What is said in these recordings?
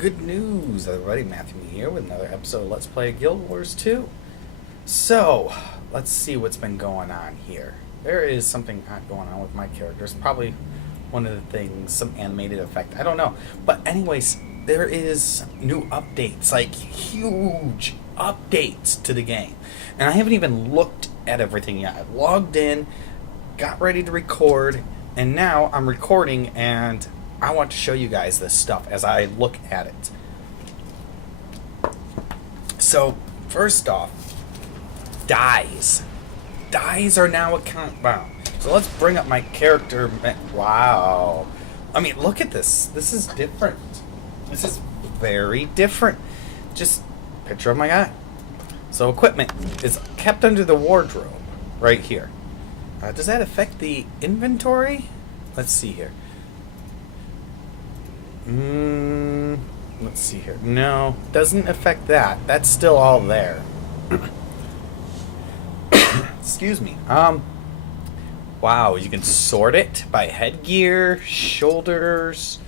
Good news, everybody. Matthew here with another episode of Let's Play Guild Wars 2. So, let's see what's been going on here. There is something not going on with my characters. Probably one of the things, some animated effect. I don't know. But anyways, there is new updates, like huge updates to the game. And I haven't even looked at everything yet. I logged in, got ready to record, and now I'm recording and I want to show you guys this stuff as I look at it. So, first off, dyes. Dyes are now account bound. So let's bring up my character. Wow. I mean, look at this. This is different. This is very different. Just picture of my guy. So equipment is kept under the wardrobe right here. Does that affect the inventory? Let's see here. Let's see here. No, doesn't affect that. That's still all there. Excuse me. Wow, you can sort it by headgear, shoulders,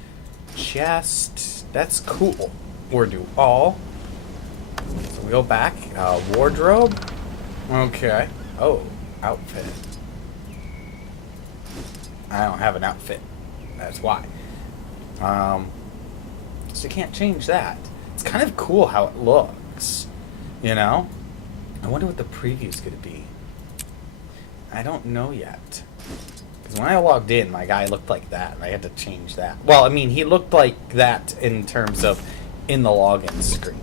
chest. That's cool. Or do all. So we go back. Wardrobe. Okay. Oh, outfit. I don't have an outfit. That's why. So you can't change that. It's kind of cool how it looks, you know? I wonder what the preview's going to be. I don't know yet. Because when I logged in, my guy looked like that, and I had to change that. Well, I mean, he looked like that in terms of in the login screen.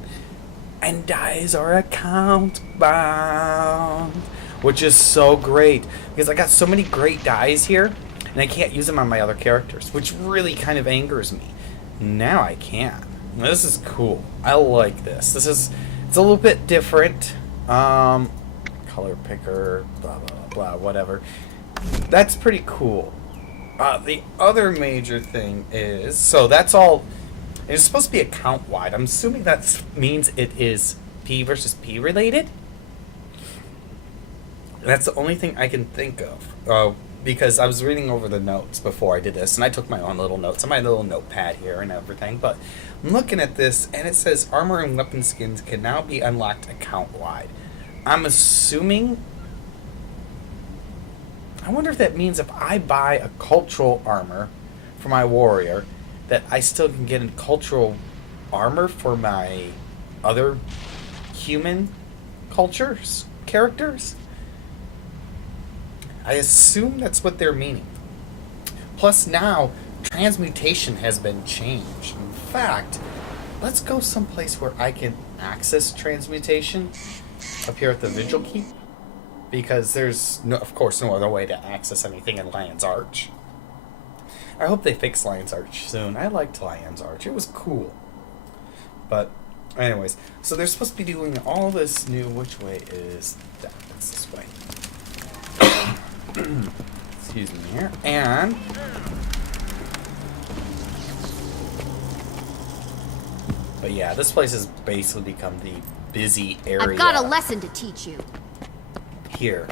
And dyes are account bound, which is so great. Because I got so many great dyes here, and I can't use them on my other characters, which really kind of angers me. Now I can. This is cool. I like this. It's a little bit different. Color picker, blah, blah, blah, whatever. That's pretty cool. The other major thing is, so that's all, it's supposed to be account-wide. I'm assuming that means it is P versus P related. That's the only thing I can think of. Because I was reading over the notes before I did this, and I took my own little notes on my little notepad here and everything, but I'm looking at this, and it says armor and weapon skins can now be unlocked account-wide. I'm assuming... I wonder if that means if I buy a cultural armor for my warrior, that I still can get a cultural armor for my other human characters? I assume that's what they're meaning. Plus now, transmutation has been changed. In fact, let's go someplace where I can access transmutation up here at the Vigil Keep. Because there's, no, of course, no other way to access anything in Lion's Arch. I hope they fix Lion's Arch soon. I liked Lion's Arch. It was cool. But, anyways, so they're supposed to be doing all this new... Which way is that? It's this way. Excuse me here. And but yeah, this place has basically become the busy area. I've got a lesson to teach you. Here.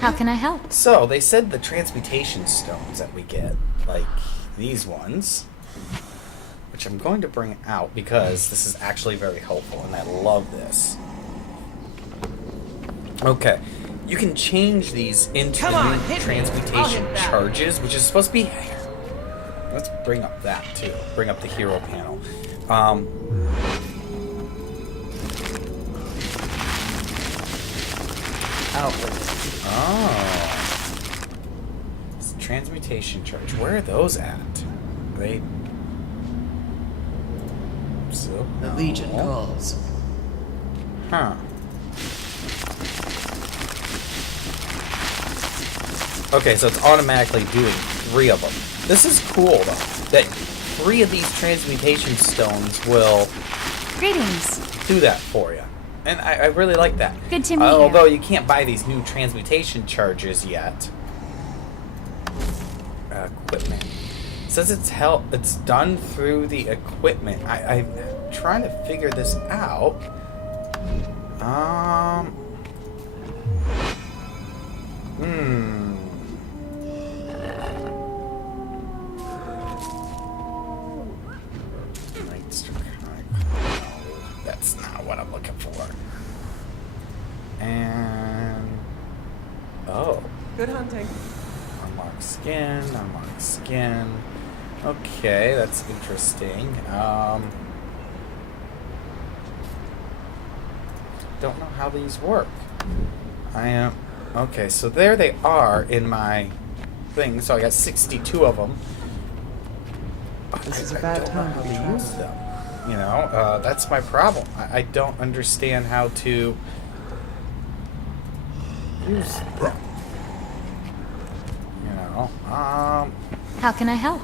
How can I help? So they said the transmutation stones that we get, like these ones, which I'm going to bring out because this is actually very helpful and I love this. Okay, you can change these into new transmutation charges, which is supposed to be... Let's bring up that, too. Bring up the hero panel. Outlet. Oh. It's transmutation charge. Where are those at? They... So, The Legion calls. Huh. Okay, so it's automatically doing 3 of them. This is cool, though, that 3 of these transmutation stones will... Greetings. ...do that for you. And I really like that. Good to meet you. Although you can't buy these new transmutation charges yet. Equipment. It says it's done through the equipment. I'm trying to figure this out. Good hunting. Unlock skin, unlock skin. Okay, that's interesting. Don't know how these work. Okay, so there they are in my thing. So I got 62 of them. This is a I bad don't know time how to to travel. use them. You know, that's my problem. I don't understand how to use them. You know, How can I help?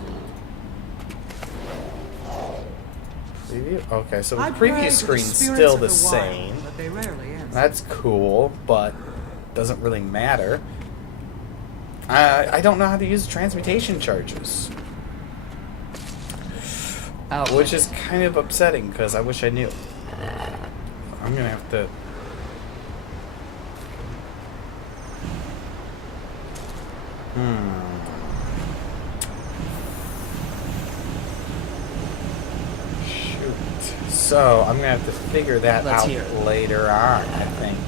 preview. Okay, so the I pray preview to the screen's spirits still of the wild, same. but they rarely answer. That's cool, but doesn't really matter. I don't know how to use transmutation charges, which is kind of upsetting because I wish I knew. I'm gonna have to. Shoot. So I'm gonna have to figure that Let's out hear it. later on, I think.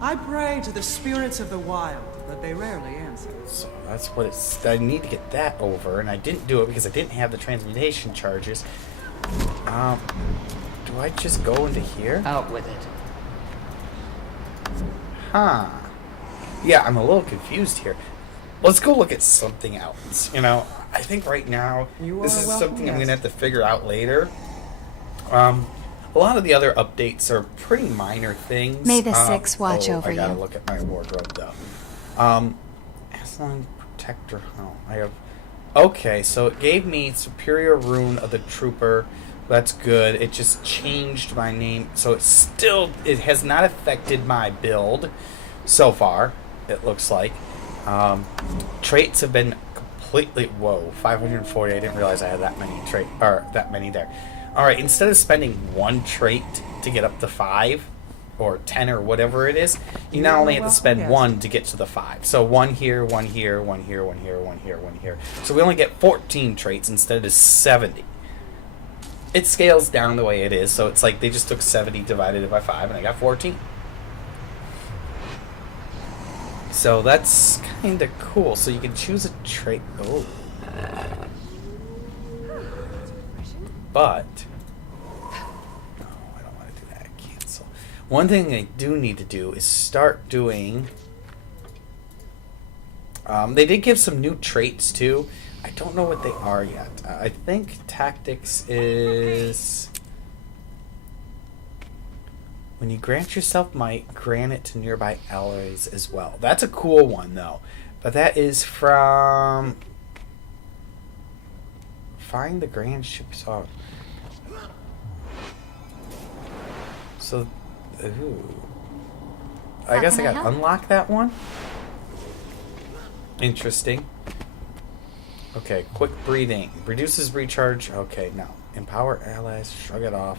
I pray to the spirits of the wild, but they rarely answer. So that's what it's. I need to get that over, and I didn't do it because I didn't have the transmutation charges. Do I just go into here? Out with it. Huh. Yeah, I'm a little confused here. Let's go look at something else. You know, I think right now You this are is welcome, something I'm yes. gonna have to figure out later. A lot of the other updates are pretty minor things. May the Six watch over I gotta you. look at my wardrobe though. Aslan Protector Helm. I have. Okay, so it gave me Superior Rune of the Trooper. That's good. It just changed my name, so it has not affected my build so far. It looks like traits have been completely 540. I didn't realize I had that many there. All right, instead of spending one trait to get up to 5 or 10 or whatever it is, you now only have to spend one to get to the 5. So one here, one here, one here, one here, one here, one here. So we only get 14 traits instead of 70. It scales down the way it is, so it's like they just took 70 divided it by 5, and I got 14. So that's kind of cool. So you can choose a trait. Oh. But no, I don't want to do that. Cancel. One thing I do need to do is start doing. They did give some new traits too. I don't know what they are yet. I think tactics is when you grant yourself might, grant it to nearby allies as well. That's a cool one though. But that is from find the grand ship saw. So, ooh. I How guess I can I got help? unlock that one. Interesting. Okay, quick breathing. Reduces recharge. Okay, now. Empower allies. Shrug it off.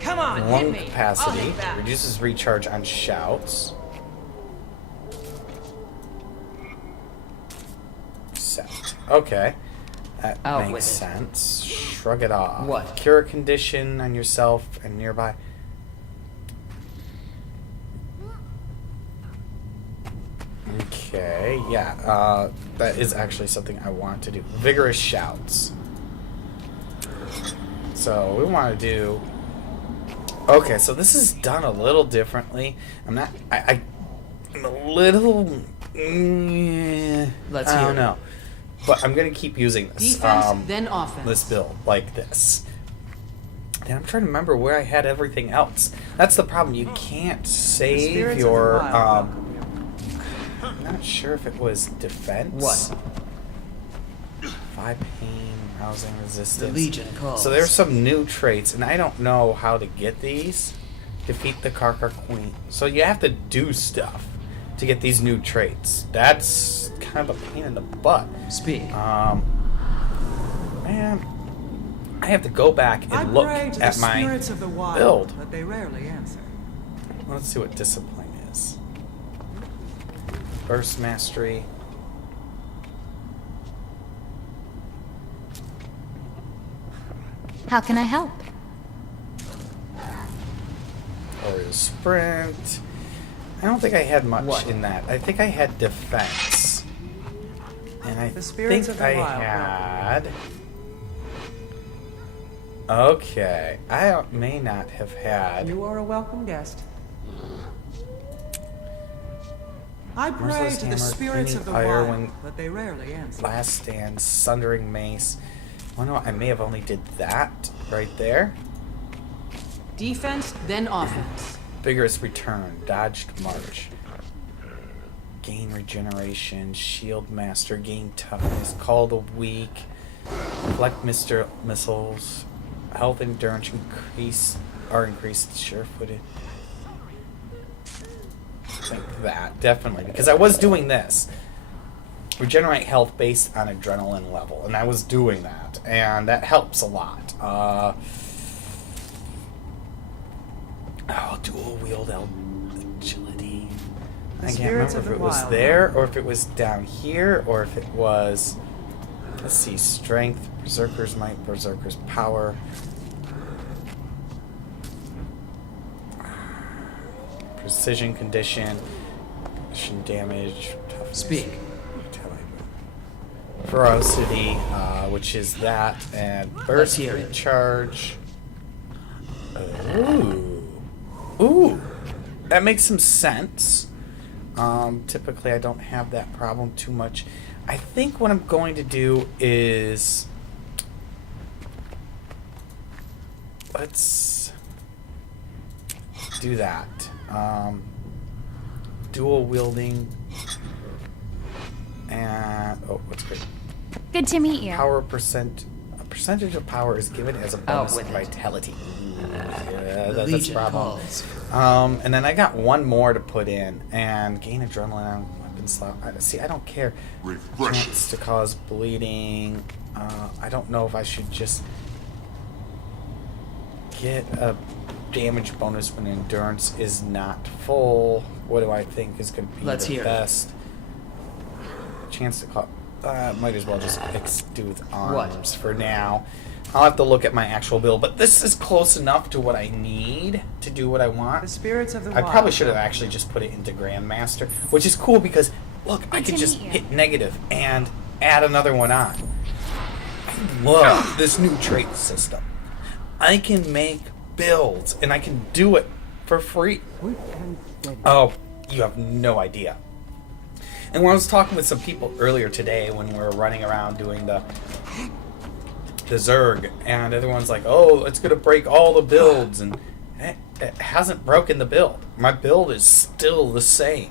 Come on, Lung hit me. I'll capacity. hit back. Reduces recharge on shouts. Set. Okay. That Out makes with it. sense. Shrug it off. What? Cure a condition on yourself and nearby. Okay, yeah, that is actually something I want to do. Vigorous shouts. So we want to do. Okay, so this is done a little differently. I'm not. I'm a little. Let's I hear don't it. know, but I'm gonna keep using this. Defense, then offense. This build like this. And I'm trying to remember where I had everything else. That's the problem. You can't The save spirits your. of the wild welcome you. I'm not sure if it was defense. What? 5 pain, housing resistance. The Legion calls. So there's some new traits, and I don't know how to get these. Defeat the Karkar Queen. So you have to do stuff to get these new traits. That's kind of a pain in the butt. Speak. Man, I have to go back I and look pray to the at my spirits of the wild, build. but they rarely answer. Let's see what discipline is. Burst mastery. How can I help? aerial sprint. I don't think I had much What? in that. I think I had defense. And I The spirits think of the I wild had... Okay. I may not have had... You are a welcome guest. I pray Merciless to the hammer, spirits of the cleaning fire, wild, when- but they rarely answer. Last stand, sundering mace. Oh no, I may have only did that right there. Defense, then offense. Vigorous return, dodged march. Gain regeneration, shield master, gain toughness, call the weak, deflect missiles, health endurance increased, sure-footed. I think that, definitely, because I was doing this. Regenerate health based on adrenaline level, and I was doing that, and that helps a lot. Dual wield agility. I can't remember if it was there, or if it was down here, or if it was... Let's see, strength, berserker's might, berserker's power. Precision condition damage, toughness. Speak. Ferocity, which is that, and burst hear it. recharge. Ooh, that makes some sense. Typically I don't have that problem too much. I think what I'm going to do is let's do that. Dual wielding and what's good? Good to meet you. Power percent. A percentage of power is given as a bonus with of it. vitality. Yeah, that's a Legion problem. calls. And then I got one more to put in and gain adrenaline on weapon slot. See, I don't care. Chance to cause bleeding. I don't know if I should just get a damage bonus when endurance is not full. What do I think is going to be Let's the hear it. best? Chance to cause. Might as well just do with arms for now. I'll have to look at my actual build, but this is close enough to what I need to do what I The want. spirits of the I wild. probably should have actually just put it into Grandmaster, which is cool because, look, I Good could to just meet you. hit negative and add another one on. I love this new trait system. I can make builds, and I can do it for free. Oh, you have no idea. And when I was talking with some people earlier today when we were running around doing the Zerg, and everyone's like, oh, it's going to break all the builds, and it hasn't broken the build. My build is still the same.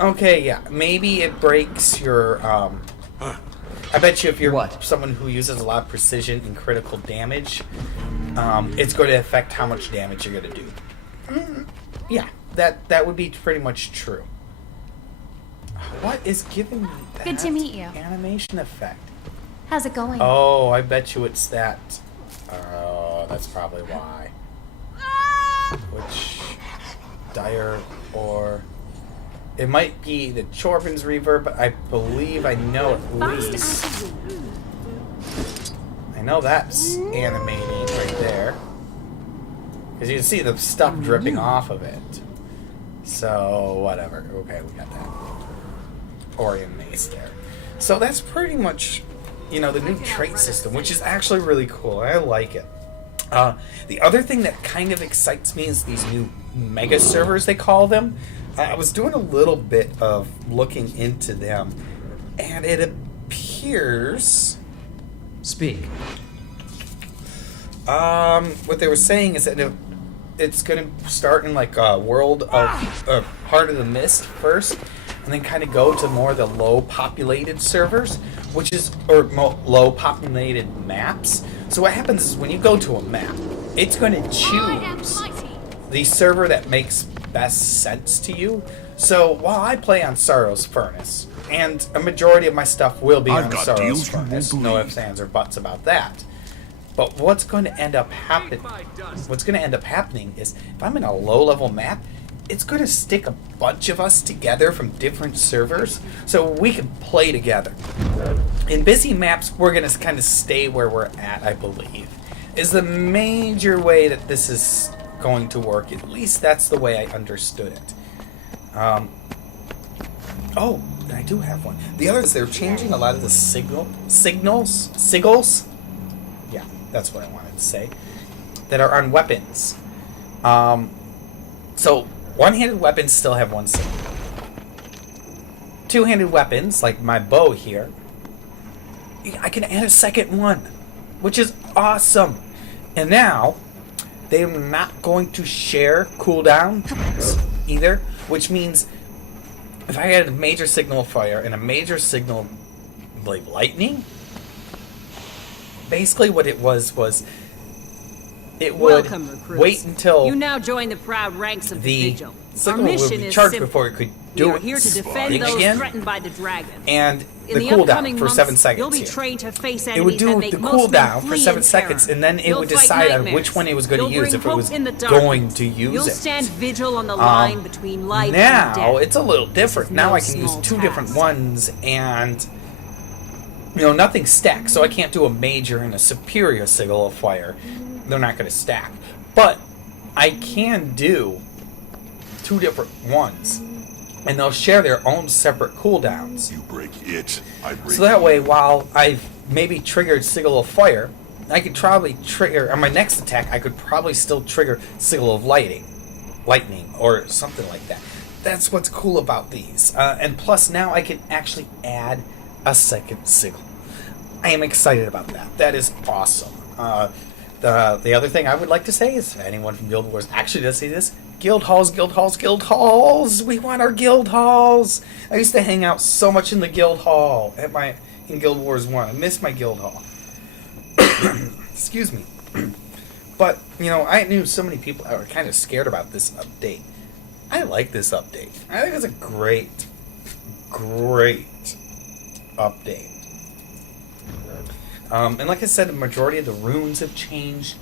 Okay, yeah, maybe it breaks your, I bet you if you're What? someone who uses a lot of precision and critical damage, it's going to affect how much damage you're going to do. Yeah, that would be pretty much true. What is giving me that Good to meet you. animation effect? How's it going? Oh, I bet you it's that. Oh, that's probably why. Which dire or it might be the Chorvin's reverb, but I believe I know at least. I know that's animating right there. Because you can see the stuff dripping off of it. So, whatever. Okay, we got that. Orion Mace there. So that's pretty much, the new trait system, which is actually really cool. I like it. The other thing that kind of excites me is these new mega servers, they call them. I was doing a little bit of looking into them, and it appears... Speak. What they were saying is that it's going to start in like a world of Heart of the Mist first, and then kind of go to more the low-populated servers, low populated maps. So what happens is when you go to a map, it's going to choose the server that makes best sense to you. So while I play on Sorrow's Furnace, and a majority of my stuff will be on Sorrow's Furnace, no ifs, ands, or buts about that. But what's going to end up happening is if I'm in a low-level map, it's going to stick a bunch of us together from different servers so we can play together. In busy maps, we're going to kind of stay where we're at, I believe, is the major way that this is going to work. At least that's the way I understood it. Oh, I do have one. The other is they're changing a lot of the sigils? Yeah, that's what I wanted to say. That are on weapons. So, one-handed weapons still have one signal. Two-handed weapons, like my bow here, I can add a second one, which is awesome. And now, they're not going to share cooldowns either, which means if I had a major signal of fire and a major signal like lightning, basically what it was it would Welcome, recruits. wait until You now join the proud ranks of the the Vigil. Our signal would mission be is charged simple. before it could We do are it here to defend those again, threatened by the dragon. and In the the upcoming cooldown for months, 7 seconds you'll be here. trained to face It would enemies do that make the most men cooldown for flee 7 in seconds, terror. and then it You'll would fight decide on nightmares. which one it was going to You'll use, bring if it hope was in the going darkness. to use You'll it. stand vigil on the line between life and Now, death. it's a little different. This is Now no I can use small 2 different task. ones, and nothing stacks, so I can't do a major and a superior signal of fire. They're not going to stack. But I can do 2 different ones, and they'll share their own separate cooldowns. You break it, I break So that way, while I've maybe triggered Signal of Fire, I could probably trigger, on my next attack, I could probably still trigger Signal of Lightning, or something like that. That's what's cool about these. And plus, now I can actually add a second signal. I am excited about that. That is awesome. The other thing I would like to say is, if anyone from Guild Wars actually does see this, guild halls, guild halls, guild halls! We want our guild halls! I used to hang out so much in the guild hall in Guild Wars 1. I miss my guild hall. Excuse me. But, I knew so many people that were kind of scared about this update. I like this update. I think it's a great, great update. And like I said, the majority of the runes have changed.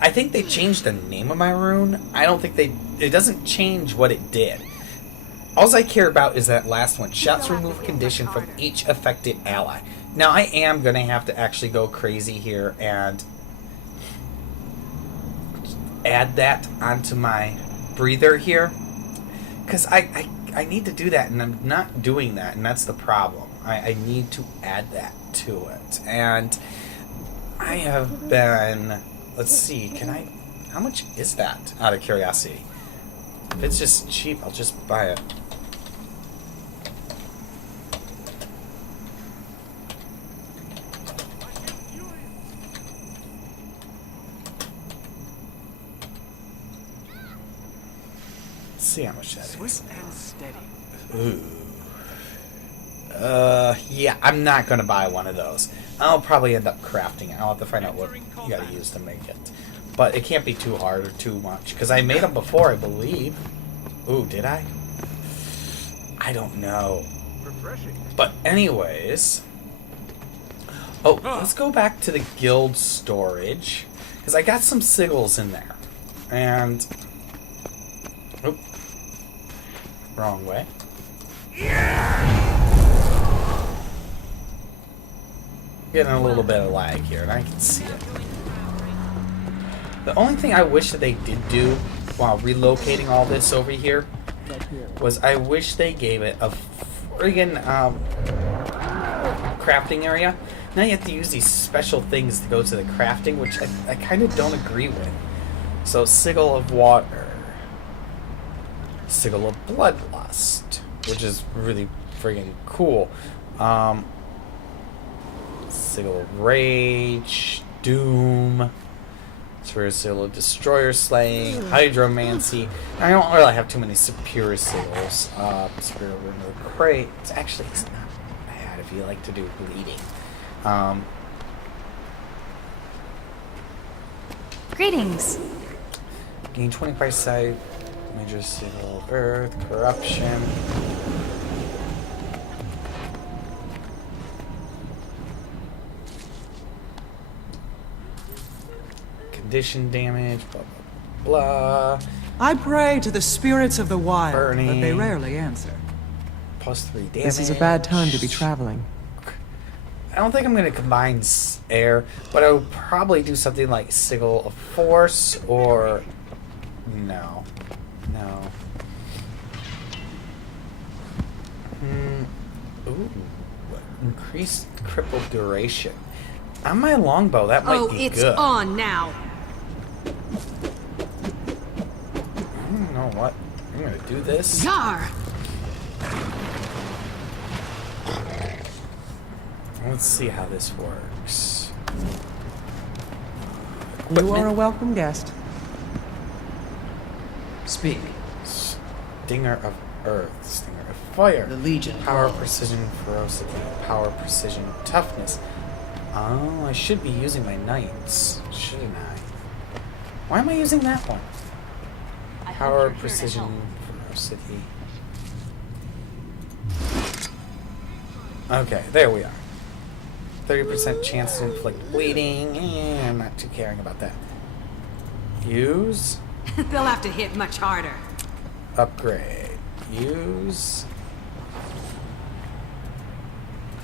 I think they changed the name of my rune. I don't think it doesn't change what it did. All I care about is that last one. Shots remove condition from each affected ally. Now, I am going to have to actually go crazy here and add that onto my breather here. Because I need to do that, and I'm not doing that, and that's the problem. I need to add that to it. And I have been... Let's see, how much is that, out of curiosity? If it's just cheap, I'll just buy it. Let's see how much that is. Swift and steady. Ooh. Yeah, I'm not gonna buy one of those. I'll probably end up crafting it. I'll have to find out what you gotta use to make it. But it can't be too hard or too much, because I made them before, I believe. Ooh, did I? I don't know. But anyways... Oh, let's go back to the guild storage, because I got some sigils in there. And... Oop. Wrong way. Getting a little bit of lag here, and I can see it. The only thing I wish that they did do while relocating all this over here was I wish they gave it a friggin' crafting area. Now you have to use these special things to go to the crafting, which I kind of don't agree with. So, Sigil of Water. Sigil of Bloodlust, which is really friggin' cool. Sigil of Rage, Doom, Sigil of Destroyer Slaying, Hydromancy. I don't really have too many superior sigils. Superior Rune of the Crate. Actually, it's not bad if you like to do bleeding. Greetings. Gain 25 sight, major sigil of Earth, Corruption. Condition damage, blah, blah, blah. I pray to the spirits of the wild, Burning. but they rarely answer. Plus 3 damage. This is a bad time to be traveling. I don't think I'm going to combine air, but I would probably do something like Sigil of Force or No. No. Ooh. Increased crippled duration. On my longbow, that might be it's good. on now. You know what? I'm gonna do this. Yar! Let's see how this works. You are a welcome guest. Speak. Stinger of Earth, Stinger of Fire. The Legion Power, calls. precision, ferocity. Power, precision, toughness. Oh, I should be using my knights, shouldn't I? Why am I using that one? Power, precision, ferocity. Okay, there we are. 30% chance to inflict bleeding. I'm not too caring about that. Use. They'll have to hit much harder. Upgrade. Use.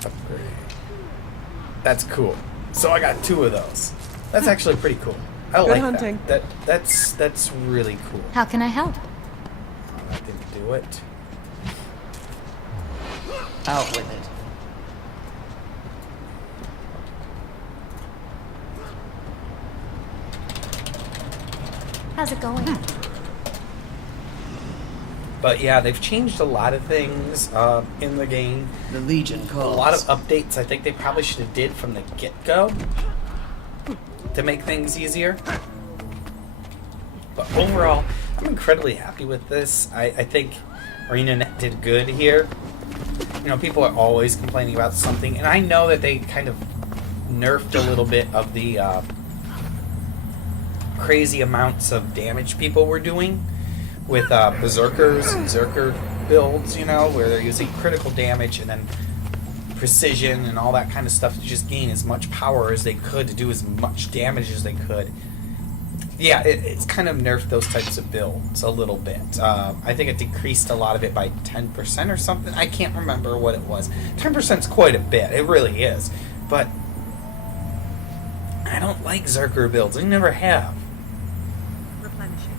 Upgrade. That's cool. So I got 2 of those. That's actually pretty cool. I Good like hunting. that. That's really cool. How can I help? Oh, that didn't do it. Out with it. How's it going? But yeah, they've changed a lot of things in the game. The Legion A calls. lot of updates I think they probably should have did from the get-go to make things easier. But overall, I'm incredibly happy with this. I think ArenaNet did good here. You know, people are always complaining about something, and I know that they kind of nerfed a little bit of the crazy amounts of damage people were doing with berserkers and zerker builds, you know, where they're using critical damage and then precision and all that kind of stuff to just gain as much power as they could to do as much damage as they could. Yeah, it's kind of nerfed those types of builds a little bit. I think it decreased a lot of it by 10% or something. I can't remember what it was. 10% is quite a bit. It really is. But I don't like zerker builds. I never have. Replenishing.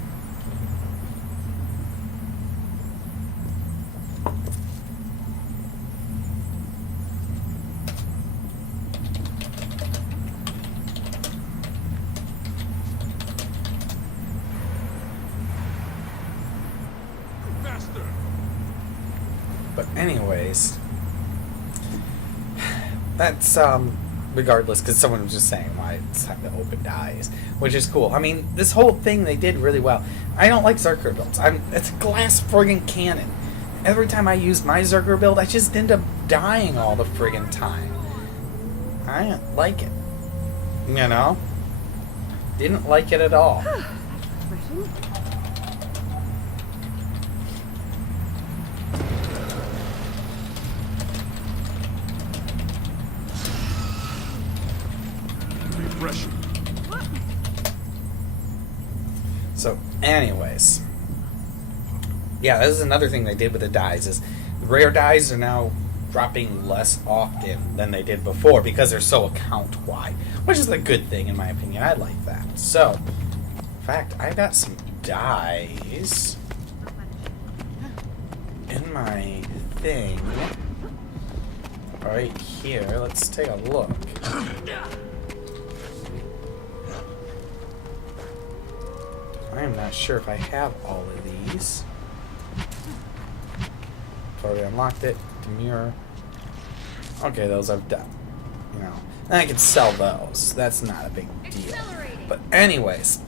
But anyways, that's regardless, because someone was just saying why it's time to open dies, which is cool. I mean, this whole thing they did really well. I don't like Zerker builds. It's a glass friggin' cannon. Every time I use my Zerker build, I just end up dying all the friggin' time. I didn't like it. You know? Didn't like it at all. Refreshing. So, anyways. Yeah, this is another thing they did with the dies, is the rare dies are now dropping less often than they did before because they're so account-wide, which is a good thing in my opinion. I like that. So, in fact, I got some dies in my thing right here. Let's take a look. I am not sure if I have all of these. I've already unlocked it. Demure. Okay, those I've done. You know, and I can sell those. That's not a big deal. But anyways,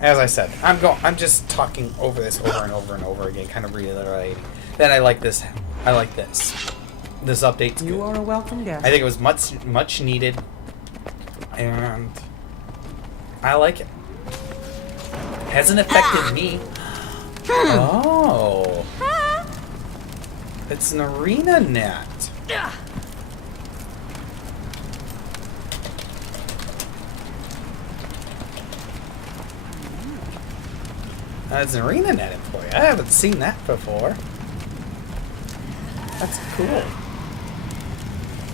as I said, I'm just talking over this over and over and over again, kind of reiterating that I like this. I like this. This update's good. You are a welcome guest. I think it was much needed, and I like it. Hasn't affected me. Oh. It's an arena net. It's an arena net employee. I haven't seen that before. That's cool.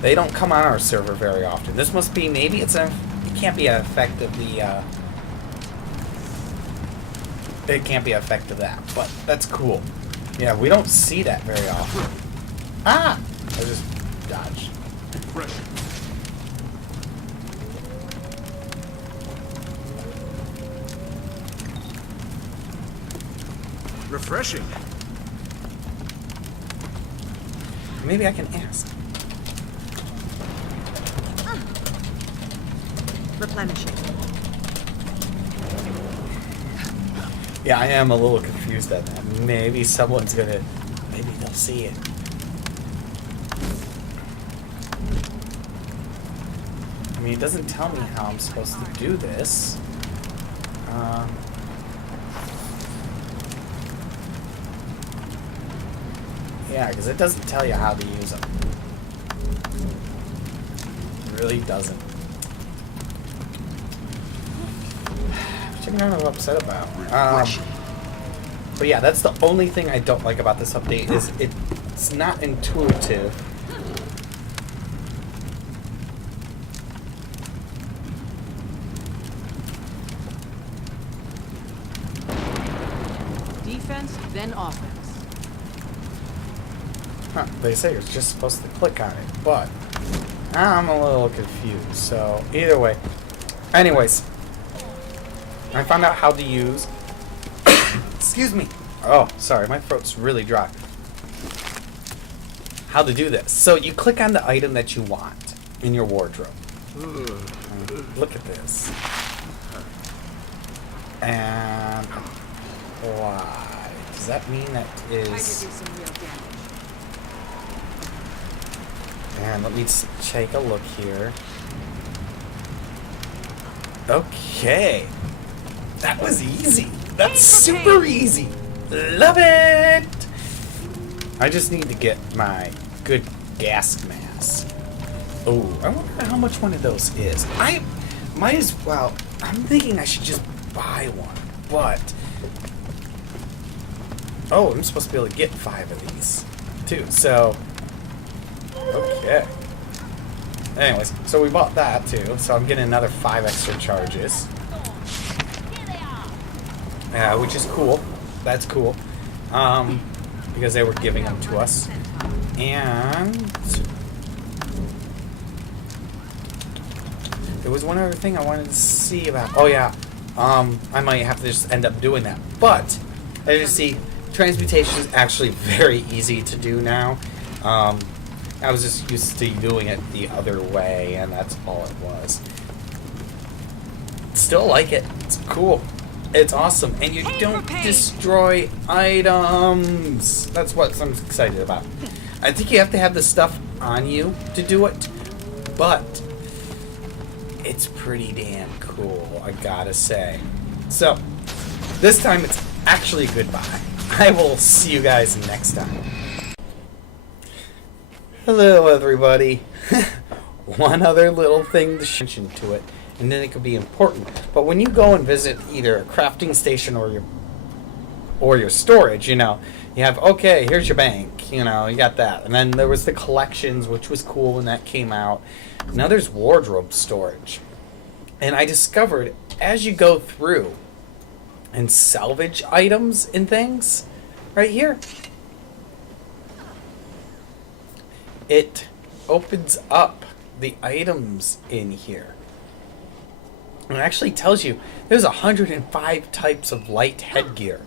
They don't come on our server very often. This must be, maybe it's a, it can't be an effect of the, it can't be effect to that. But that's cool. Yeah, we don't see that very often. Ah! I just dodged. Refreshing. Refreshing. Maybe I can ask. Replenishing. Yeah, I am a little confused at that. Maybe someone's gonna... Maybe they'll see it. I mean, it doesn't tell me how I'm supposed to do this. Yeah, because it doesn't tell you how to use them. It really doesn't. Which I'm kind of upset about. But yeah, that's the only thing I don't like about this update is it's not intuitive. Defense, then offense. Huh, they say you're just supposed to click on it, but I'm a little confused. So either way. Anyways, I found out how to use... Excuse me. Oh, sorry, my throat's really dry. How to do this. So you click on the item that you want in your wardrobe. Look at this. And why? Does that mean that Try to do is... some real damage. And let me take a look here. Okay. That was easy. That's super easy. Love it. I just need to get my good gas mask. Oh, I wonder how much one of those is. I might as well. I'm thinking I should just buy one, but oh, I'm supposed to be able to get 5 of these too. So okay. Anyways, so we bought that too. So I'm getting another 5 extra charges. Which is cool. That's cool. Because they were giving them to us. And there was one other thing I wanted to see about. Oh yeah. I might have to just end up doing that. But as you see, transmutation is actually very easy to do now. I was just used to doing it the other way, and that's all it was. Still like it. It's cool. It's awesome. And you don't destroy items. That's what I'm excited about. I think you have to have the stuff on you to do it, but it's pretty damn cool, I gotta say. So, this time it's actually goodbye. I will see you guys next time. Hello, everybody. One other little thing to mention to it, and then it could be important. But when you go and visit either a crafting station or your storage, you know, you have, okay, here's your bank, you know, you got that. And then there was the collections, which was cool when that came out. Now there's wardrobe storage. And I discovered as you go through and salvage items and things, right here, it opens up the items in here. And it actually tells you there's 105 types of light headgear,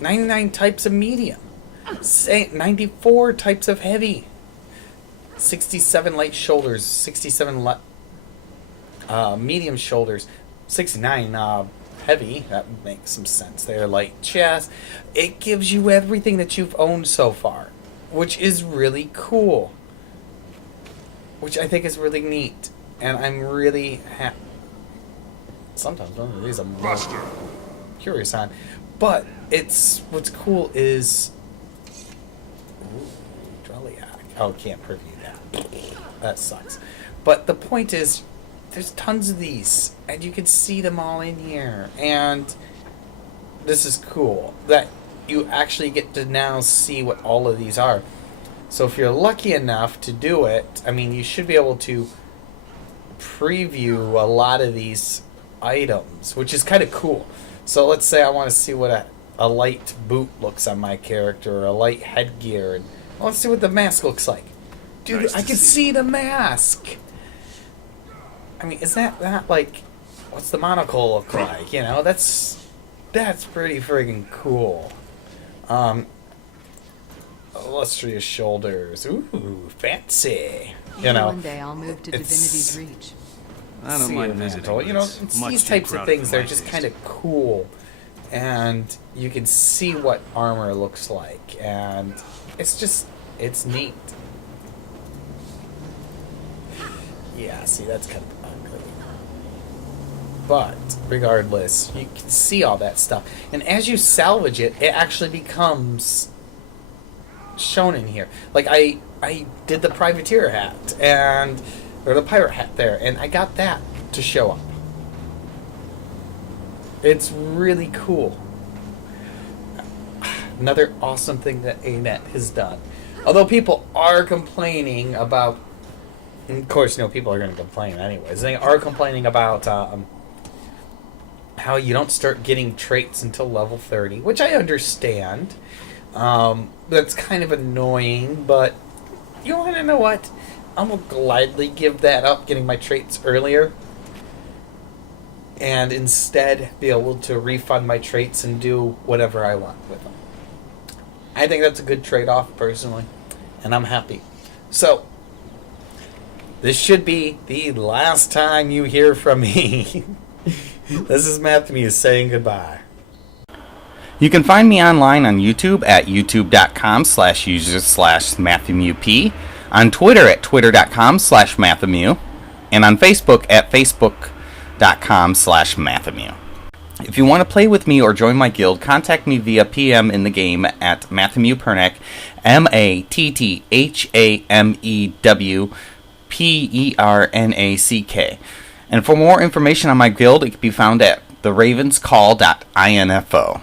99 types of medium, 94 types of heavy, 67 light shoulders, 67 medium shoulders, 69 heavy. That makes some sense there. Light chest. It gives you everything that you've owned so far, which is really cool. Which I think is really neat, and I'm really happy. Sometimes one of these I'm curious on, but it's what's cool is. Ooh, Drelliac. Oh, can't preview that. That sucks. But the point is, there's tons of these, and you can see them all in here, and this is cool that you actually get to now see what all of these are. So if you're lucky enough to do it, I mean, you should be able to preview a lot of these items, which is kind of cool. So let's say I want to see what a light boot looks on my character, or a light headgear, and let's see what the mask looks like. Dude, Nice I to can see. see the mask. I mean, is that like, what's the monocle look like? You know, that's pretty friggin' cool. Illustrious shoulders. Ooh, fancy. You know, One day I'll move to it's- Divinity's Reach. I don't see mind it, visiting. man. You know, but it's much these too types of crowded things, for they're my just taste. kind of cool. And you can see what armor looks like. And it's neat. Yeah, see, that's kind of ugly. But, regardless, you can see all that stuff. And as you salvage it, it actually becomes shown in here. Like, I did the privateer hat, or the pirate hat there, and I got that to show up. It's really cool. Another awesome thing that ANET has done. Although people are complaining about, and of course, people are going to complain anyways. They are complaining about how you don't start getting traits until level 30, which I understand. That's kind of annoying, but you want to know what? I'm going to gladly give that up, getting my traits earlier, and instead be able to refund my traits and do whatever I want with them. I think that's a good trade-off, personally, and I'm happy. So, this should be the last time you hear from me. This is Matthew saying goodbye. You can find me online on YouTube at youtube.com/users/MatthewMewP, on Twitter at twitter.com/Matthew, and on Facebook at facebook.com/Matthew. If you want to play with me or join my guild, contact me via PM in the game at Matthew Pernack, MattheWPernack. And for more information on my guild, it can be found at theravenscall.info.